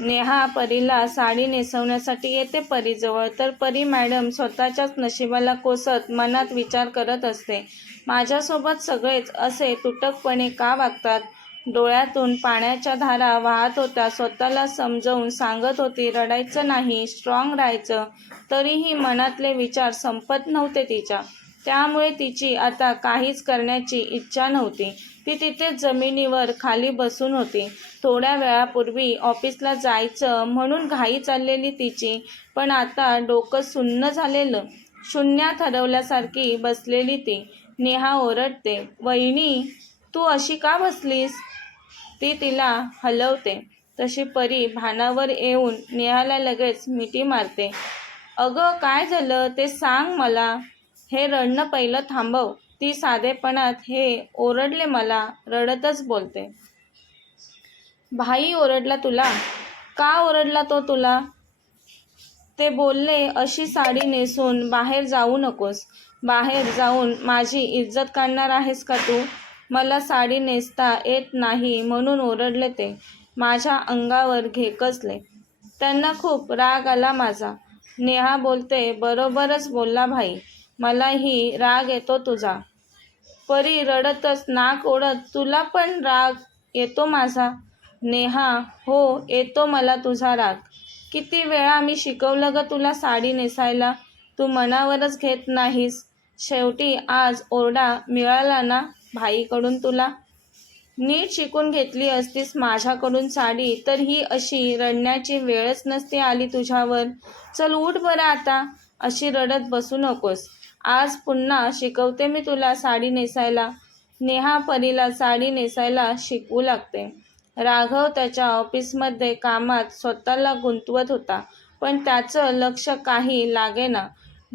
नेहा परीला साडी नेसवण्यासाठी येते परीजवळ. तर परी मॅडम स्वतःच्याच नशिबाला कोसत मनात विचार करत असते. माझ्यासोबत सगळेच असे तुटकपणे का वागतात? डोळ्यातून पाण्याच्या धारा वाहत होत्या. स्वतःला समजवून सांगत होती रडायचं नाही स्ट्रॉंग राहायचं. तरीही मनातले विचार संपत नव्हते तिच्या. त्यामुळे तिची आता काहीच करण्याची इच्छा नव्हती. ती तिथेच जमिनीवर खाली बसून होती. थोड्या वेळापूर्वी ऑफिसला जायचं म्हणून घाई चाललेली तिची पण आता डोकं सुन्न झालेलं. शून्यात हरवल्यासारखी बसलेली ती. नेहा ओरडते वहिनी तू अशी का बसलीस? ती तिला हलवते. तशी परी भानावर येऊन नेहाला लगेच मिठी मारते. अगं काय झालं? ते सांग मला. हे रडणं पहिलं थांबव. ती साधेपणात हे ओरडले मला रडतच बोलते. भाई ओरडला तुला? का ओरडला तो तुला? ते बोलले अशी साडी नेसून बाहेर जाऊ नकोस. बाहेर जाऊन माझी इज्जत काढणार आहेस का तू? मला साडी नेसता येत नाही म्हणून ओरडले ते. माझ्या अंगावर घेकसले त्यांना खूप राग आला माझा. नेहा बोलते बरोबरच बोलला भाई. मलाही राग येतो तुझा. परी रडतच नाक ओढत तुला पण राग येतो माझा? नेहा हो येतो मला तुझा राग. किती वेळा मी शिकवलं ग तुला साडी नेसायला? तू मनावरच घेत नाहीस. शेवटी आज ओरडा मिळाला ना भाईकडून तुला? नीट शिकून घेतली असतीस माझ्याकडून साडी तर ही अशी रडण्याची वेळच नसती आली तुझ्यावर. चल उठ बरं आता. अशी रडत बसू नकोस. आज पुन्हा शिकवते मी तुला साडी नेसायला. नेहा परीला साडी नेसायला शिकवू लागते. राघव त्याच्या ऑफिसमध्ये कामात स्वतःला गुंतवत होता पण त्याचं लक्ष काही लागेना.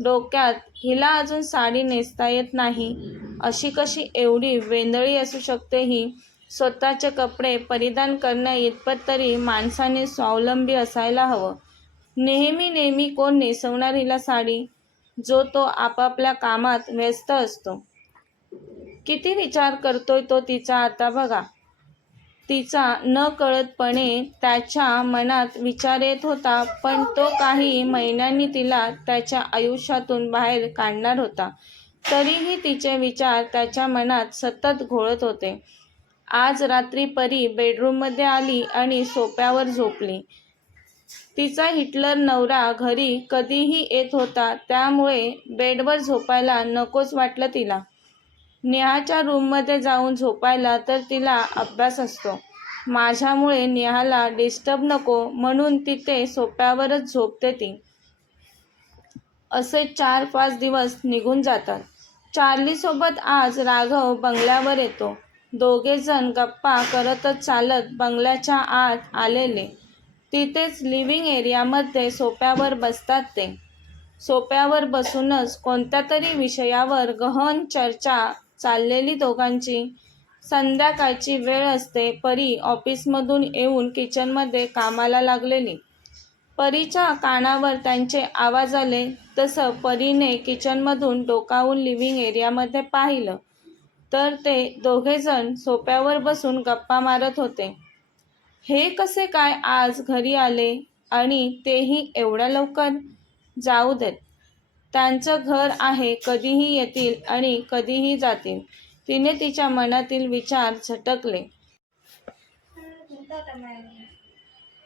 डोक्यात हिला अजून साडी नेसता येत नाही. अशी कशी एवढी वेंदळी असू शकते ही? स्वतःचे कपडे परिधान करण्या इतपत तरी माणसाने स्वावलंबी असायला हवं. नेहमी नेहमी कोण नेसवणार हिला साडी? जो तो आपापल्या कामात व्यस्त असतो. किती विचार करतोय तो तिचा आता बघा. तिचा न कळतपणे त्याच्या मनात विचार येत होता पण तो काही महिन्यांनी तिला त्याच्या आयुष्यातून बाहेर काढणार होता. तरीही तिचे विचार त्याच्या मनात सतत घोळत होते. आज रात्री परी बेडरूममध्ये आली आणि सोप्यावर झोपली. तिचा हिटलर नवरा घरी कधीही येत होता त्यामुळे बेडवर झोपायला नकोच वाटलं तिला. नेहाच्या रूममध्ये जाऊन झोपायला तर तिला अभ्यास असतो. माझ्यामुळे नेहाला डिस्टर्ब नको म्हणून तिथे सोप्यावरच झोपते ती. असे चार पाच दिवस निघून जातात. चार्लीसोबत आज राघव बंगल्यावर येतो. दोघेजण गप्पा करतच चालत बंगल्याच्या आत आलेले. तिथेच लिव्हिंग एरियामध्ये सोप्यावर बसतात ते. सोप्यावर बसूनच कोणत्या तरी विषयावर गहन चर्चा चाललेली दोघांची. संध्याकाळची वेळ असते परी ऑफिसमधून येऊन किचनमध्ये कामाला लागलेली. परीच्या कानावर त्यांचे आवाज आले तसं परीने किचनमधून डोकावून लिव्हिंग एरियामध्ये पाहिलं. तर ते दोघेजण सोप्यावर बसून गप्पा मारत होते. हे कसे काय आज घरी आले आणि तेही एवढ्या लवकर? जाऊ देत. त्यांचं घर आहे कधीही येतील आणि कधीही जातील. तिने तिच्या मनातील विचार झटकले.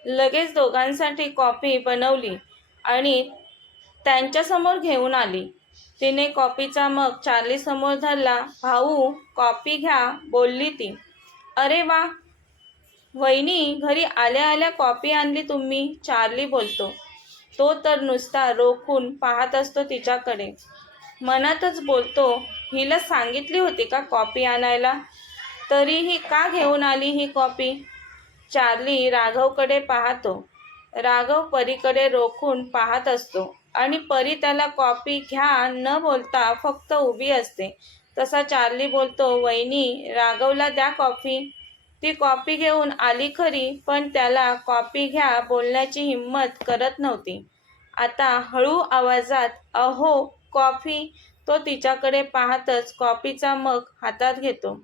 लगेच दोघांसाठी कॉफी बनवली आणि त्यांच्यासमोर घेऊन आली. तिने कॉफीचा मग चार्लीसमोर धरला. भाऊ कॉफी घ्या बोलली ती. अरे वा वहिनी घरी आल्या आल्या कॉफी आणली तुम्ही? चार्ली बोलतो. तो तर नुसता रोखून पाहत असतो तिच्याकडे. मनातच बोलतो हिला सांगितली होती का कॉपी आणायला? तरीही का घेऊन आली ही कॉपी चार्ली राघवकडे पाहतो. राघव परीकडे रोखून पाहत असतो आणि परी त्याला कॉपी घ्या न बोलता फक्त उभी असते. तसा चार्ली बोलतो वहिनी राघवला द्या कॉफी ती कॉपी घेऊन आली खरी पण त्याला कॉपी घ्या बोलण्याची हिंमत करत नव्हती. आता हळू आवाजात अहो कॉफी? तो तिच्याकडे पाहतच कॉफीचा मग हातात घेतो.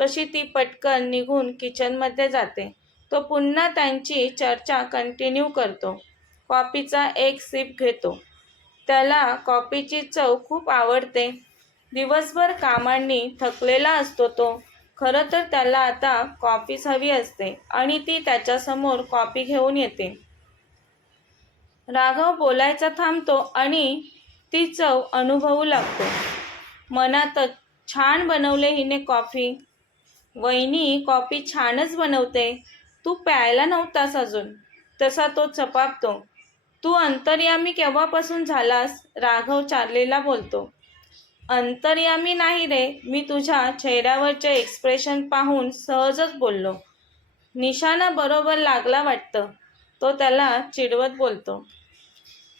तशी ती पटकन निघून किचनमध्ये जाते. तो पुन्हा त्यांची चर्चा कंटिन्यू करतो. कॉफीचा एक सिप घेतो. त्याला कॉफीची चव खूप आवडते. दिवसभर कामांनी थकलेला असतो तो. खरं तर त्याला आता कॉफीच हवी असते आणि ती त्याच्यासमोर कॉफी घेऊन येते. राघव बोलायचा थांबतो आणि ती चव अनुभवू लागतो. मनातच छान बनवले हिने कॉफी. वहिनी कॉफी छानच बनवते. तू प्यायला नव्हतास अजून. तसा तो चपापतो. तू अंतर्यामी केव्हापासून झालास? राघव चारलेला बोलतो. अंतर्यामी नाही रे. मी तुझ्या चेहऱ्यावरचे एक्सप्रेशन पाहून सहजच बोललो. निशाणा बरोबर लागला वाटतं. तो त्याला चिडवत बोलतो.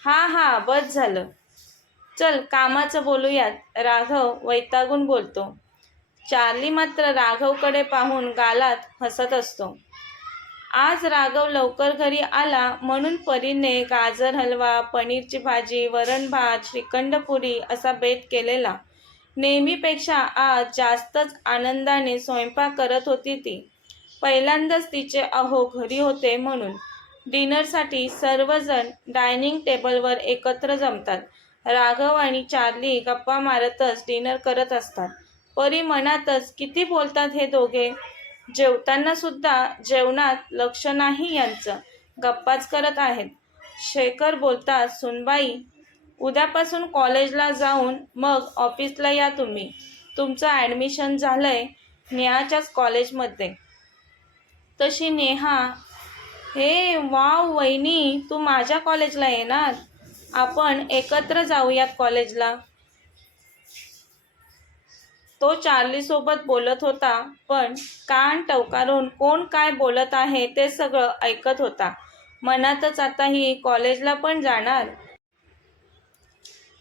हा हा बस झालं. चल कामाचं बोलूयात. राघव वैतागून बोलतो. चार्ली मात्र राघवकडे पाहून गालात हसत असतो. आज राघव लवकर घरी आला. म्हणून परीने गाजर हलवा पनीरची भाजी वरण भात श्रीखंडपुरी असा बेत केलेला. नेहमीपेक्षा आज जास्तच आनंदाने स्वयंपाक करत होती ती. पहिल्यांदाच तिचे अहो घरी होते म्हणून. डिनरसाठी सर्वजण डायनिंग टेबलवर एकत्र जमतात. राघव आणि चार्ली गप्पा मारतच डिनर करत असतात. परी मनातच किती बोलतात हे दोघे? जेवताना सुद्धा जेवणात लक्ष नाही यांचं. गप्पाच करत आहेत. शेखर बोलतात सुनबाई उद्यापासून कॉलेजला जाऊन मग ऑफिसला या तुम्ही. तुमचं ॲडमिशन झालंय नेहाच्याच कॉलेजमध्ये. तशी नेहा हे वाव वहिनी तू माझ्या कॉलेजला येणार? आपण एकत्र जाऊयात कॉलेजला. तो चार्लीसोबत बोलत होता पण कान टवकारून कोण काय बोलत आहे ते सगळं ऐकत होता. मनातच आता ही कॉलेजला पण जाणार?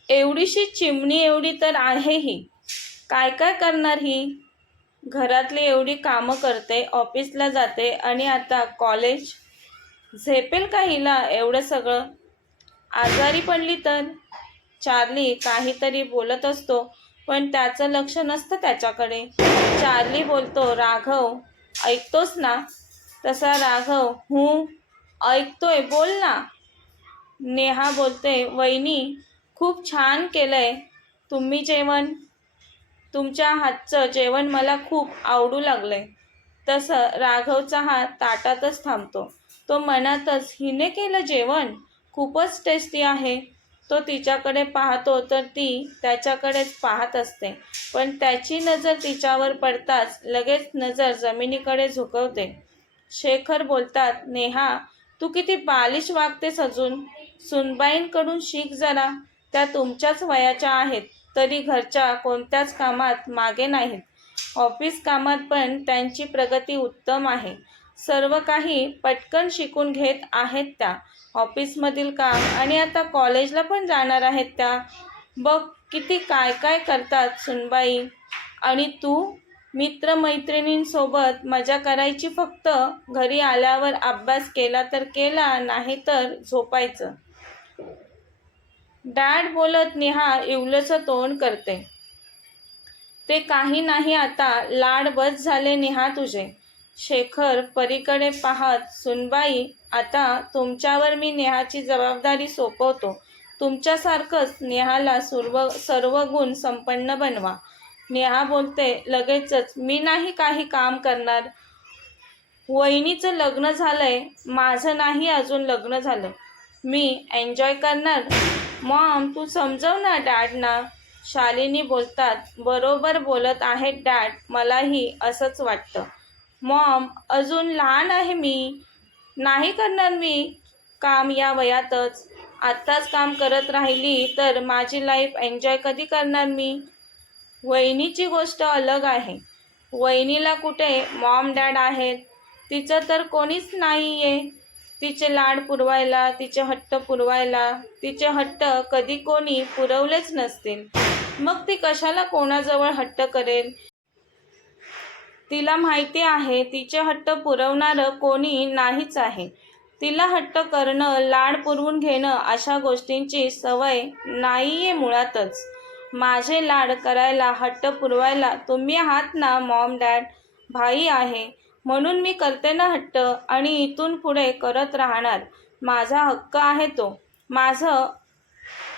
एवढीशी चिमणी एवढी तर आहे ही. काय काय करणार ही? घरातली एवढी कामं करते ऑफिसला जाते आणि आता कॉलेज? झेपेल का हिला एवढं सगळं? आजारी पडली तर? चार्ली काहीतरी बोलत असतो पण त्याचं लक्ष नसतं त्याच्याकडे. चार्ली बोलतो राघव ऐकतोस ना? तसा राघव हूं ऐकतोय बोल ना. नेहा बोलते वहिनी खूप छान केलंय तुम्ही जेवण. तुमच्या हातचं जेवण मला खूप आवडू लागलंय. तसं राघवचा हात ताटातच थांबतो. तो मनातच हिने केलं जेवण? खूपच टेस्टी आहे. तो तिच्याकडे पाहतो तर ती त्याच्याकडेच पाहत असते. पण त्याची नजर तिच्यावर पडताच लगेच नजर जमिनीकडे झुकवते. शेखर बोलतात नेहा तू किती बालिश वागतेस अजून? सुनबाईंकडून शिक जरा. त्या तुमच्याच वयाच्या आहेत तरी घरच्या कोणत्याच कामात मागे नाहीत. ऑफिस कामात पण त्यांची प्रगती उत्तम आहे. सर्व काही पटकन शिकून घेत आहेत त्या. ऑफिसमधील काम आणि आता कॉलेजला पण जाणार आहेत त्या. बघ किती काय काय करतात सुनबाई. आणि तू? मित्रमैत्रिणींसोबत मजा करायची फक्त? घरी आल्यावर अभ्यास केला तर केला नाही तर झोपायचं. डॅड बोलत नेहा इवलंचं तोंड करते. ते काही नाही आता लाड बस झाले नेहा तुझे. शेखर परीकडे पाहत सुनबाई आता तुमच्यावर मी नेहाची जबाबदारी सोपवतो. तुमच्यासारखंच नेहाला सर्व सर्व गुण संपन्न बनवा. नेहा बोलते लगेचच. मी नाही काही काम करणार. वहिनीचं लग्न झालंय. माझं नाही अजून लग्न झालं. मी एन्जॉय करणार? मॉम तू समजव ना डॅडना. शालिनी बोलतात बरोबर बोलत आहेत डॅड. मलाही असंच वाटतं. मॉम अजून लहान आहे मी. नाही करणार मी. काम या वयातच. आत्ताच काम करत राहिली तर माझी लाईफ एन्जॉय कधी करणार मी? वहिनीची गोष्ट अलग आहे. वहिनीला कुठे मॉम डॅड आहेत? तिचं तर कोणीच नाही आहे तिचे लाड पुरवायला तिचे हट्ट पुरवायला तिचे हट्ट कधी कोणी पुरवलेच नसतील. मग ती कशाला कोणाजवळ हट्ट करेल? तिला माहिती आहे तिचे हट्ट पुरवणारं कोणी नाहीच आहे. तिला हट्ट करणं लाड पुरवून घेणं अशा गोष्टींची सवय नाही आहे मुळातच. माझे लाड करायला हट्ट पुरवायला तुम्ही आहात ना मॉम डॅड? भाई आहे. म्हणून मी करते ना हट्ट आणि इथून पुढे करत राहणार. माझा हक्क आहे तो. माझं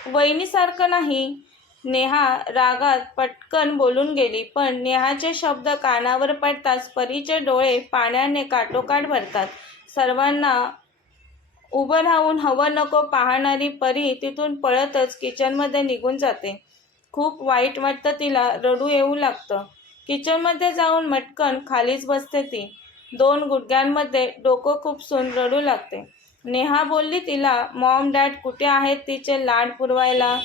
वहिनीसारखं नाही. नेहा रागात पटकन बोलून गेली पण नेहाचे शब्द कानावर पडताच परीचे डोळे पाण्याने काटोकाट भरतात. सर्वांना उभं राहून हवं नको पाहणारी परी तिथून पळतच किचनमध्ये निघून जाते. खूप वाईट वाटतं तिला रडू येऊ लागतं. किचनमध्ये जाऊन मटकन खालीच बसते ती. दोन गुडघ्यांमध्ये डोकं खुपसून रडू लागते. नेहा बोलली तिला मॉम डॅड कुठे आहेत तिचे लाड पुरवायला?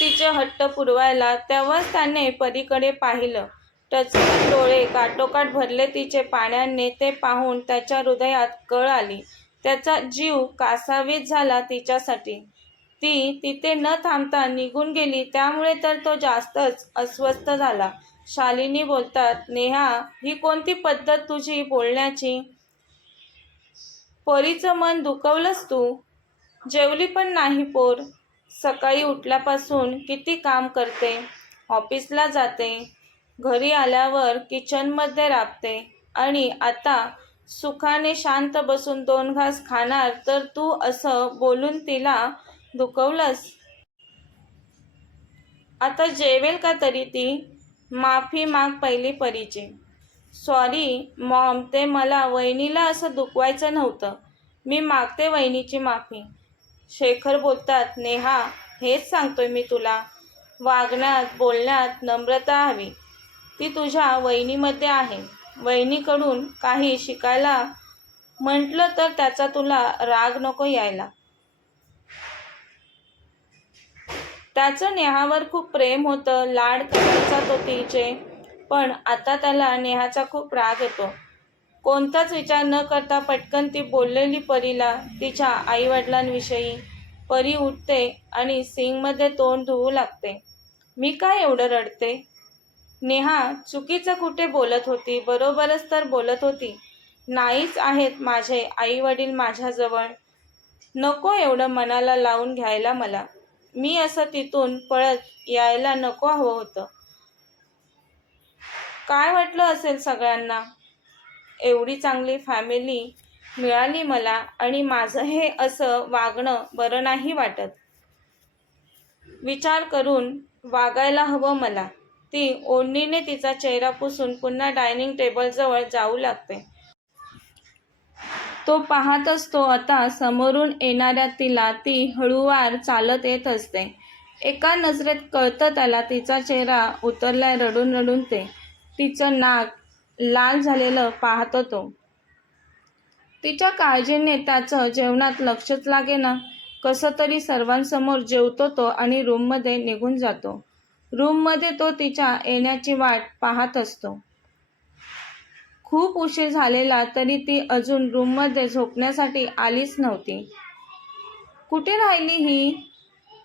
तिचे हट्ट पुरवायला तेव्हाच त्याने परीकडे पाहिलं. टचकन डोळे काटोकाट भरले तिचे पाण्याने ते पाहून त्याच्या हृदयात कळ आली. त्याचा जीव कासावीत झाला तिच्यासाठी. ती तिथे न थांबता निघून गेली त्यामुळे तर तो जास्तच अस्वस्थ झाला. शालिनी बोलतात नेहा ही कोणती पद्धत तुझी बोलण्याची? परीचं मन दुखवलंस तू? जेवली पण नाही पोर. सकाळी उठल्यापासून किती काम करते? ऑफिसला जाते घरी आल्यावर किचनमध्ये राबते आणि आता सुखाने शांत बसून दोन घास खाणार तर तू असं बोलून तिला दुखवलंस? आता जेवेल का तरी ती? माफी माग पहिली परीची. सॉरी मॉम ते मला वहिनीला असं दुखवायचं नव्हतं. मी मागते वहिनीची माफी. शेखर बोलतात नेहा हेच सांगतोय मी तुला. वागण्यात बोलण्यात नम्रता हवी. ती तुझ्या वहिनीमध्ये आहे. वहिनीकडून काही शिकायला म्हटलं तर त्याचा तुला राग नको यायला. त्याचं नेहावर खूप प्रेम होतं लाड करायचा तो तिचे. पण आता त्याला नेहाचा खूप राग येतो. कोणताच विचार न करता पटकन ती बोललेली परीला तिच्या आईवडिलांविषयी परी उठते आणि सिंगमध्ये तोंड धुवू लागते. मी काय एवढं रडते? नेहा चुकीचं कुठे बोलत होती? बरोबरच तर बोलत होती. नाहीच आहेत माझे आईवडील माझ्याजवळ. नको एवढं मनाला लावून घ्यायला मला. मी असं तिथून पळत यायला नको हवं होतं. काय वाटलं असेल सगळ्यांना? एवढी चांगली फॅमिली मिळाली मला आणि माझं हे असं वागणं बरं नाही वाटत. विचार करून वागायला हवं मला. ती ओढणीने तिचा चेहरा पुसून पुन्हा डायनिंग टेबलजवळ जाऊ लागते. तो पाहत असतो आता समोरून येणाऱ्या तिला ती हळूवार चालत येत असते. एका नजरेत कळतं त्याला तिचा चेहरा उतरलाय रडून रडून ते. तिचं नाक लाल झालेलं पाहत होतो तिच्या काळजीने त्याचं जेवणात लक्षच लागेना. कसं तरी सर्वांसमोर जेवतो तो आणि रूममध्ये निघून जातो. रूममध्ये तो तिच्या येण्याची वाट पाहत असतो. खूप उशीर झालेला तरी ती अजून रूममध्ये झोपण्यासाठी आलीच नव्हती. कुठे राहिली ही?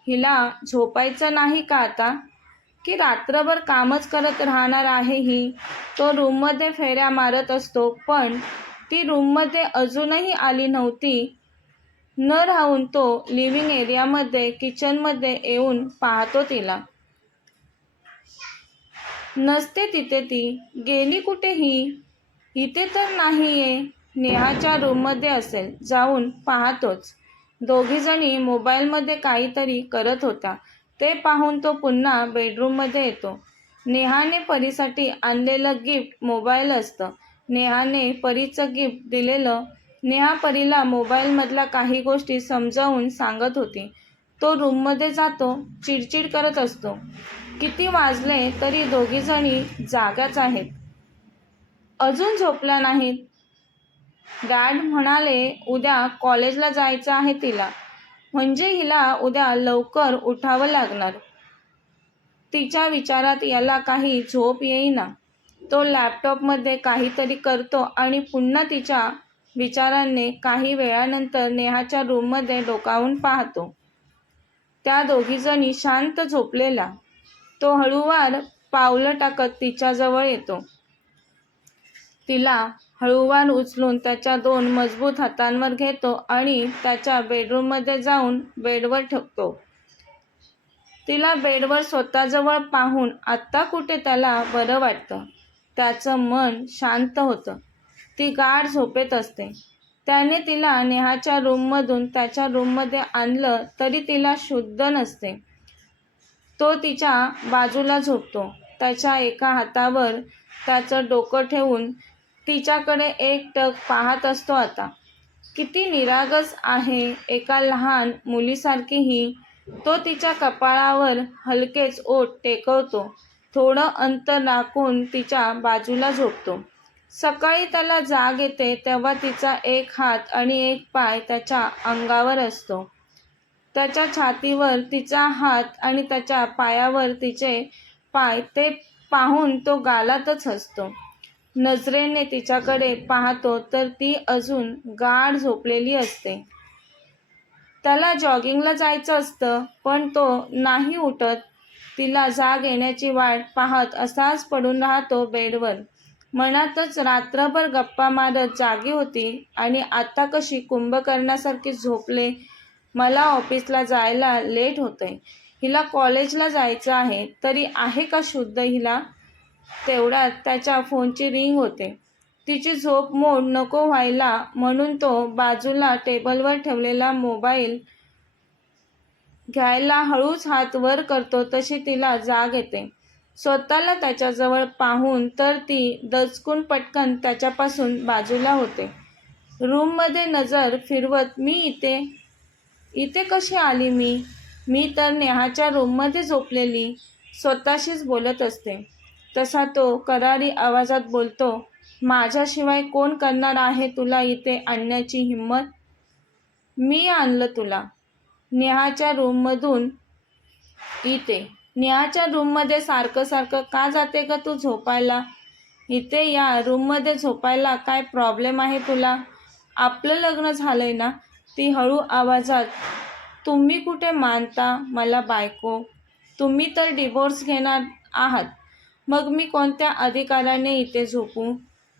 हिला झोपायचं नाही का आता? की रात्रभर कामच करत राहणार आहे ही. तो रूममध्ये फेऱ्या मारत असतो पण ती रूममध्ये अजूनही आली नव्हती. न राहून तो लिव्हिंग एरियामध्ये किचनमध्ये येऊन पाहतो तिला. नसते तिथे ती. गेली कुठे ही इथे तर नाही आहे नेहाच्या रूममध्ये असेल जाऊन पाहतोच. दोघीजणी मोबाईलमध्ये काहीतरी करत होता ते पाहून तो पुन्हा बेडरूममध्ये येतो. नेहाने परीसाठी आणलेलं गिफ्ट मोबाईल असतं. नेहाने परीचं गिफ्ट दिलेलं. नेहा परीला मोबाईलमधल्या काही गोष्टी समजावून सांगत होती. तो रूममध्ये जातो चिडचिड करत असतो. किती वाजले तरी दोघीजणी जाग्याच आहेत. अजून झोपल्या नाहीत. डॅड म्हणाले उद्या कॉलेजला जायचं आहे तिला. म्हणजे हिला उद्या लवकर उठावं लागणार. तिच्या विचारात याला काही झोप येईना. तो लॅपटॉपमध्ये काहीतरी करतो आणि पुन्हा तिच्या विचारांनी काही वेळानंतर नेहाच्या रूममध्ये डोकावून पाहतो. त्या दोघीजणी शांत झोपलेला. तो हळूवार पावलं टाकत तिच्याजवळ येतो. तिला हळूवार उचलून त्याच्या दोन मजबूत हातांवर घेतो आणि त्याच्या बेडरूममध्ये जाऊन बेडवर ठेवतो. तिला बेडवर स्वतःजवळ पाहून आत्ता कुठे त्याला बरं वाटतं? त्याचं मन शांत होतं. ती गाढ झोपेत असते. त्याने तिला नेहाच्या रूममधून त्याच्या रूममध्ये आणलं तरी तिला शुद्ध नसते. तो तिच्या बाजूला झोपतो. त्याच्या एका हातावर त्याचं डोकं ठेवून तिच्याकडे एक टक पाहत असतो आता. किती निरागस आहे एका लहान मुलीसारखीही. तो तिच्या कपाळावर हलकेच ओठ टेकवतो. थोडं अंतर राखून तिच्या बाजूला झोपतो. सकाळी त्याला जाग येते तेव्हा तिचा एक हात आणि एक पाय त्याच्या अंगावर असतो. त्याच्या छातीवर तिचा हात आणि त्याच्या पायावर तिचे पाय ते पाहून तो गालातच हसतो. नजरेने तिच्याकडे पाहतो तर ती अजून गाढ झोपलेली असते. त्याला जॉगिंगला जायचं असतं पण तो नाही उठत. तिला जाग येण्याची वाट पाहत असाच पडून राहतो बेडवर. मनातच रात्रभर गप्पा मारत जागी होती आणि आता कशी कुंभकर्णासारखी झोपले. मला ऑफिसला जायला लेट होतंय. हिला कॉलेजला जायचं आहे तरी आहे का शुद्ध हिला? तेवढ्यात त्याच्या फोनची रिंग होते. तिची झोप मोड नको व्हायला म्हणून तो बाजूला टेबलवर ठेवलेला मोबाईल घ्यायला हळूच हात वर करतो तशी तिला जाग येते. स्वतःला त्याच्याजवळ पाहून तर ती दचकून पटकन त्याच्यापासून बाजूला होते. रूममध्ये नजर फिरवत मी इथे? इथे कशी आली मी? मी तर नेहाच्या रूममध्ये झोपलेली. स्वतःशीच बोलत असते. तसा तो करारी आवाजात बोलतो माझ्याशिवाय कोण करणार आहे तुला इथे आणण्याची हिंमत? मी आणलं तुला. नेहाच्या रूममधून इथे. नेहाच्या रूममध्ये सारखं सारखं का जाते का तू झोपायला? इथे या रूममध्ये झोपायला काय प्रॉब्लेम आहे तुला? आपलं लग्न झालंय ना ती हळू आवाजात तुम्ही कुठे मानता? मला बायको. तुम्ही तर डिवोर्स घेणार आहात. मग मी कोणत्या अधिकाराने इथे झोपू?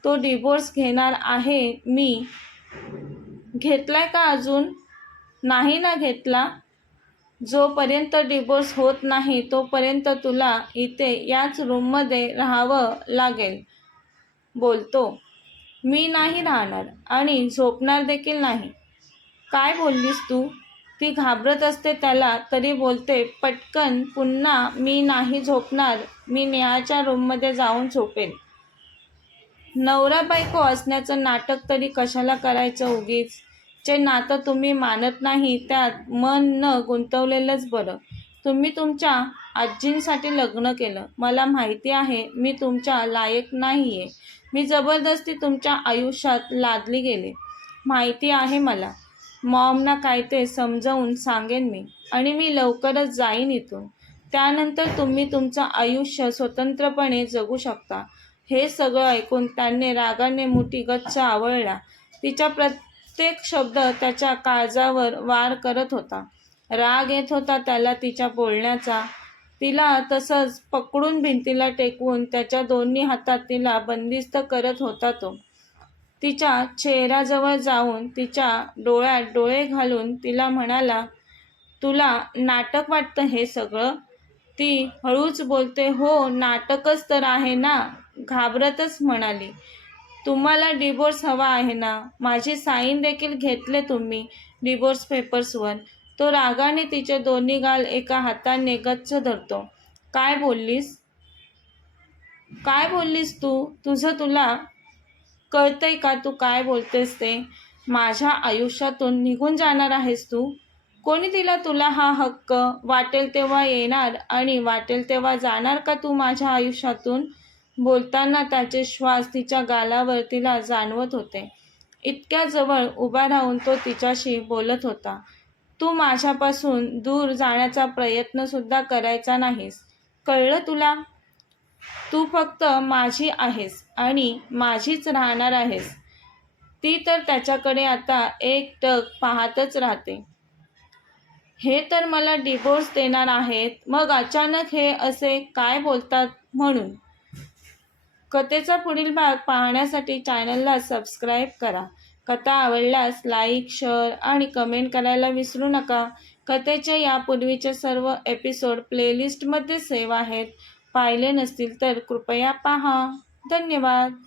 तो डिवोर्स घेणार आहे मी. घेतलाय का अजून? नाही ना घेतला. जोपर्यंत डिवोर्स होत नाही तोपर्यंत तुला इथे याच रूममध्ये राहावं लागेल बोलतो. मी नाही राहणार आणि झोपणार देखील नाही. काय बोललीस तू? ती घाबरत असते त्याला तरी बोलते पटकन पुन्हा मी नाही झोपणार मी नेहाच्या रूममध्ये जाऊन झोपेन. नवरा बायको असण्याचं नाटक तरी कशाला करायचं उगीच? जे नातं तुम्ही मानत नाही त्यात मन न गुंतवलेलंच बरं. तुम्ही तुमच्या आजींसाठी लग्न केलं. मला माहिती आहे मी तुमच्या लायक नाही आहे मी जबरदस्ती तुमच्या आयुष्यात लादली गेले. माहिती आहे मला. मॉमना काय ते समजावून सांगेन मी आणि मी लवकरच जाईन इथून. त्यानंतर तुम्ही तुमचं आयुष्य स्वतंत्रपणे जगू शकता. हे सगळं ऐकून त्याने रागाने मोठी गच्च आवळला तिच्या प्रत्येक शब्द त्याच्या काळजावर वार करत होता. राग येत होता त्याला तिच्या बोलण्याचा. तिला तसंच पकडून भिंतीला टेकवून त्याच्या दोन्ही हातात तिला बंदिस्त करत होता तो. तिच्या चेहऱ्याजवळ जाऊन तिच्या डोळ्यात डोळे घालून तिला म्हणाला तुला नाटक वाटतं हे सगळं ती हळूच बोलते हो नाटकच तर आहे ना घाबरतच म्हणाली तुम्हाला डिवोर्स हवा आहे ना? माझी साईन देखील घेतले तुम्ही डिवोर्स पेपर्सवर तो रागाने तिचे दोन्ही गाल एका हाताने गच्च धरतो. काय बोललीस? काय बोललीस तू? तुझं तुला कळतंय का तू काय बोलतेस ते? माझ्या आयुष्यातून निघून जाणार आहेस तू. कोणी दिला तुला हा हक्क वाटेल तेव्हा येणार आणि वाटेल तेव्हा जाणार का तू माझ्या आयुष्यातून? बोलताना त्याचे श्वास तिच्या गालावर तिला जाणवत होते. इतक्या जवळ उभा राहून तो तिच्याशी बोलत होता. तू माझ्यापासून दूर जाण्याचा प्रयत्नसुद्धा करायचा नाहीस. कळलं तुला? तू फक्त माझी आहेस. आणि माझीच राहणार आहेस. ती तर त्याच्याकडे आता एक टक पाहतच राहते. हे तर मला डिवोर्स देणार आहेत मग अचानक हे असे काय बोलतात म्हणून? कथेचा पुढील भाग पाहण्यासाठी चॅनलला सबस्क्राईब करा. कथा आवडल्यास लाईक शेअर आणि कमेंट करायला विसरू नका. कथेच्या यापूर्वीचे सर्व एपिसोड प्लेलिस्टमध्ये सेव आहेत. पाहिले नसतील तर कृपया पहा. धन्यवाद